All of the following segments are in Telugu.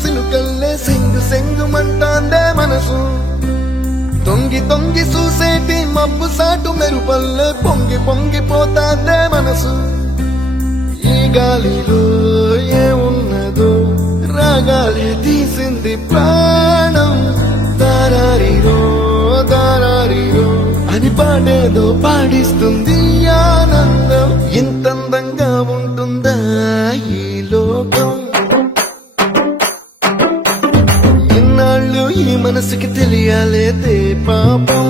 సినుకల్లే సెంగు సెంగుమంటాందే మనసు తొంగి తొంగి చూసేటి మబ్బు సాటు మెరుపల్లే పొంగి పొంగిపోతాందే మనసు ఈ గాలిలో ఏమున్నదో రాగాలే తీసింది ప్రాణం దారారిరో దారారిరో అని పాడేదో పాడిస్తుంది ఆనందం ఇంతందంగా ఉంటుందా ఈ లోకం ఇన్నాళ్ళు ఈ మనసుకి తెలియాలేదే పాపం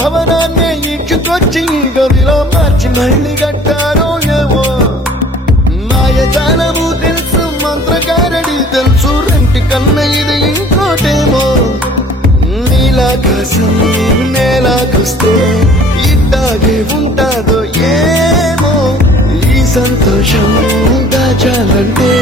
భవనాన్ని ఈడ్చుకొచ్చి గదిలో మార్చి మళ్ళీ కట్టారో ఏవో మాయజాలము తెలుసు మంత్రకారడి తెలుసు రెంటి కన్న ఇది ఇంకోటేమో నీలాకాశం నేలాకొస్తే ఇట్టాగే ఉంటాదో ఏమో ఈ సంతోషం దాచాలంటే